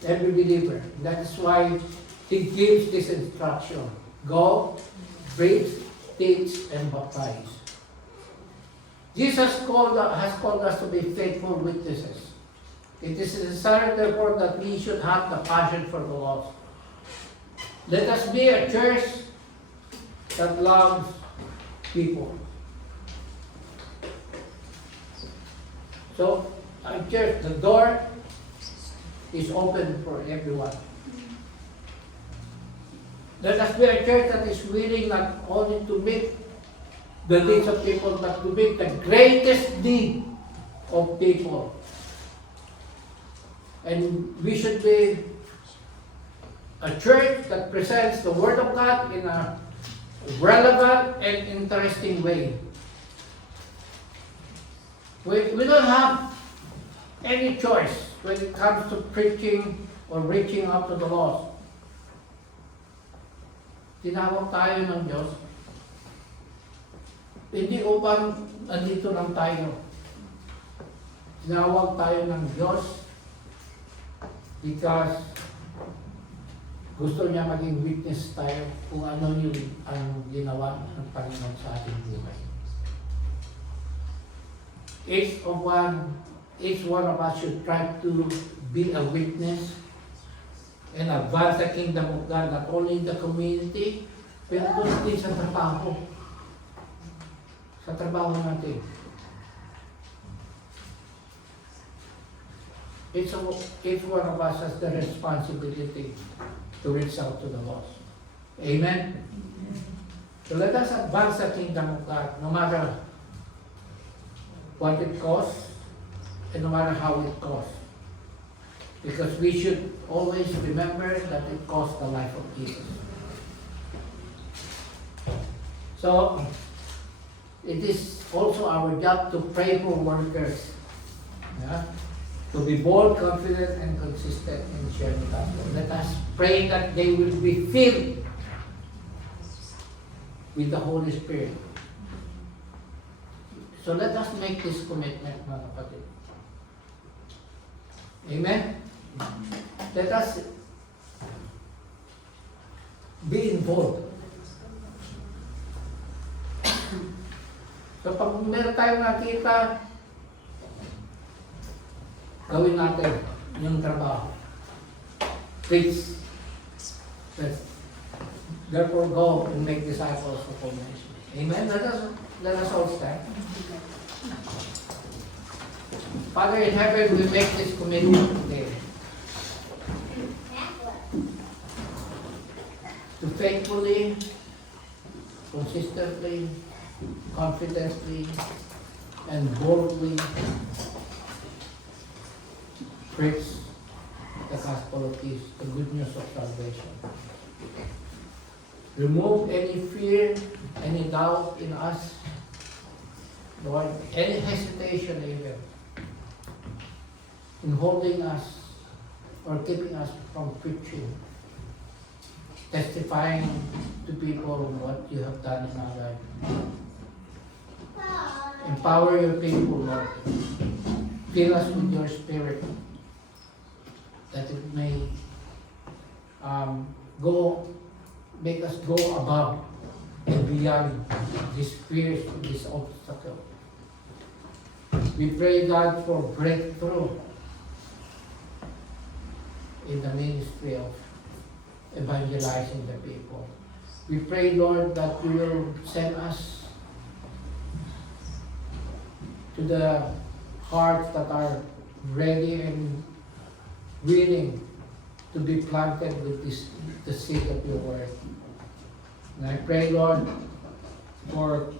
every believer. That is why He gives this instruction: go, preach, teach, and baptize. Jesus has called us to be faithful witnesses. It is necessary, therefore, that we should have the passion for the lost. Let us be a church that loves people. So, a church, the door is open for everyone. Let us be a church that is willing not only to meet the needs of people, but to meet the greatest need of people. And we should be a church that presents the Word of God in a relevant and interesting way. We don't have any choice when it comes to preaching or reaching out to the lost. Tinawag tayo ng Diyos, hindi upang andito lang tayo. Tinawag tayo ng Diyos because gusto niya maging witness tayo kung ano yung ang ginawa ng Panginoon sa ating buhay. Each one of us should try to be a witness and advance the kingdom of God, not only in the community, pero doon din sa trabaho. Sa trabaho natin. Each one of us has the responsibility to reach out to the lost. Amen? So let us advance the kingdom of God, no matter what it costs, and no matter how it costs. Because we should always remember that it cost the life of Jesus. So, it is also our job to pray for workers. Yeah? To be bold, confident, and consistent in sharing the gospel. Let us pray that they will be filled with the Holy Spirit. So let us make this commitment, mga kapatid. Amen? Let us be involved. So pag meron tayong nakita, gawin natin yung trabaho. Preach. Therefore go and make disciples of all nations. Amen? Let us all stand. Father in heaven, we make this commitment today to faithfully, consistently, confidently, and boldly preach the gospel of peace, the good news of salvation. Remove any fear, any doubt in us, Lord, any hesitation even in holding us or keeping us from preaching, testifying to people what you have done in our life. Empower your people, Lord. Fill us with your spirit that it may make us go above and beyond this fear, this obstacle. We pray, God, for breakthrough in the ministry of evangelizing the people. We pray, Lord, that you will send us to the hearts that are ready and willing to be planted with the seed of your word. And I pray, Lord, for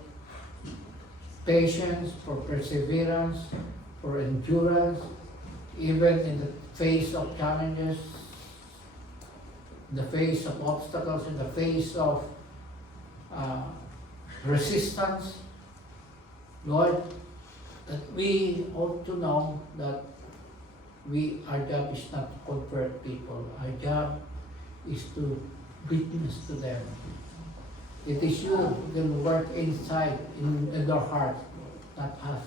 patience, for perseverance, for endurance, even in the face of challenges, in the face of obstacles, in the face of resistance. Lord, that we ought to know that our job is not to convert people. Our job is to witness to them. It is you who can work inside, in their heart, not us.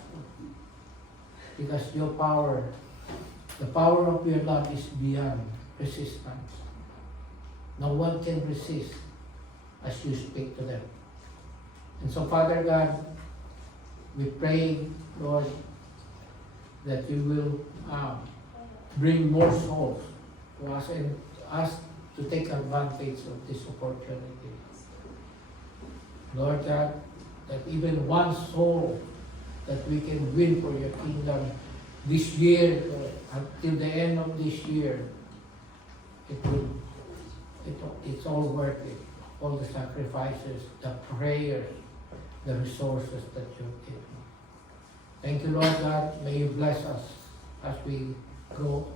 Because your power, the power of your love is beyond resistance. No one can resist as you speak to them. And so, Father God, we pray, Lord, that you will bring more souls to us and us to take advantage of this opportunity. Lord God, that even one soul that we can win for your kingdom this year, until the end of this year, it's all worth it. All the sacrifices, the prayers, the resources that you've given. Thank you, Lord God. May you bless us as we go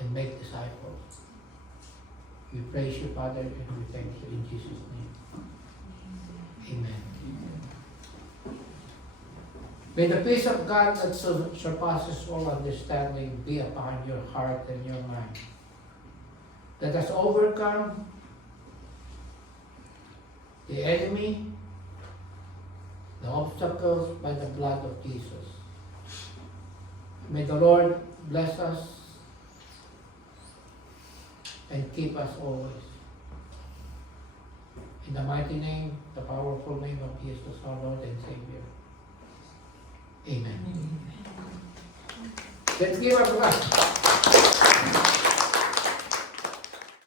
and make disciples. We praise you, Father, and we thank you in Jesus' name. Amen. May the peace of God that surpasses all understanding be upon your heart and your mind. Let us overcome the enemy, the obstacles by the blood of Jesus. May the Lord bless us and keep us always. In the mighty name, the powerful name of Jesus, our Lord and Savior. Amen. Let's give a clap.